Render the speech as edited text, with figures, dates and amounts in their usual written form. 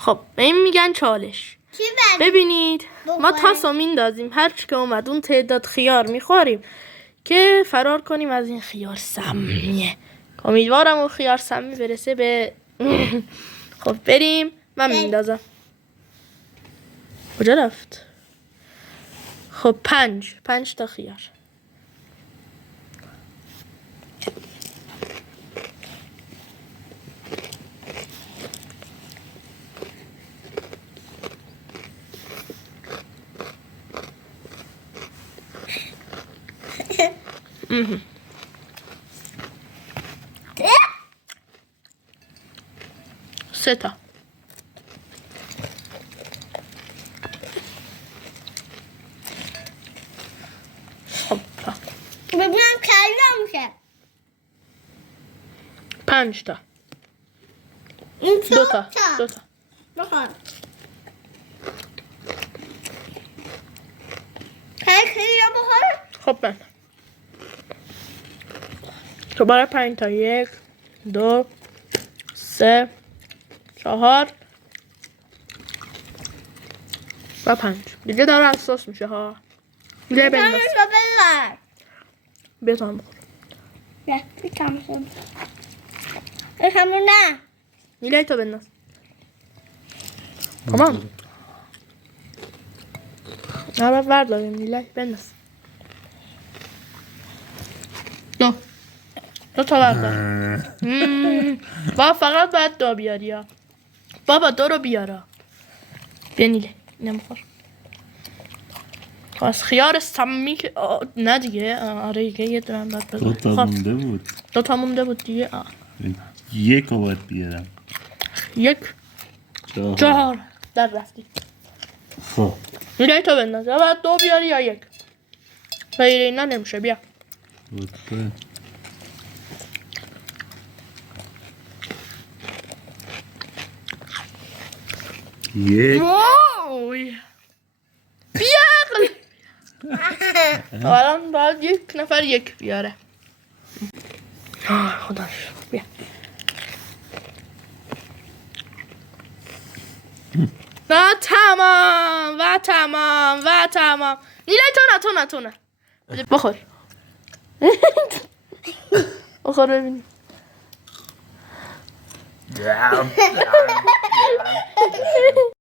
خب این میگن چالش. ببینید ما تاسو میندازیم، هر چی که اومد اون تعداد خیار میخوریم که فرار کنیم از این خیار سمیه. امیدوارم اون خیار سمی برسه به خب بریم. من میندازم. کجا رفت؟ خب 5 تا خیار. سه تا. هاپا. ببینم کلا میشه 5 تا. این 2 تا. بخور. خیلی بخور. خب من دوباره 5 تا. 1 2 3 4 و 5 دیگه داره اساس میشه ها. دیگه بنداز. بیا تو هم بخور. همون نه. میلای تو بنداز. کمان نه برداریم. میلای بنداز. 2 تا بردار. با فقط باید 2 بیاری ها. بابا 2 رو بیارا. بیا نیله اینم بخور. از خیار سمی که نه دیگه. آره دیگه یه دونه باید بذارم. 2 تا مونده بود. 2 تا مونده بود دیگه. 1 رو باید بیارم. 1 4 در رفتی. خب میلای تو بنداز. یا باید 2 بیاری یا 1. غیر اینا نمیشه. بیا. لطفاً. 1 وای بیا. الان باید 1 نفر 1 بیاره. خدا بیا. و تمام. نیلای تو نه. بخور. بخور ببینیم.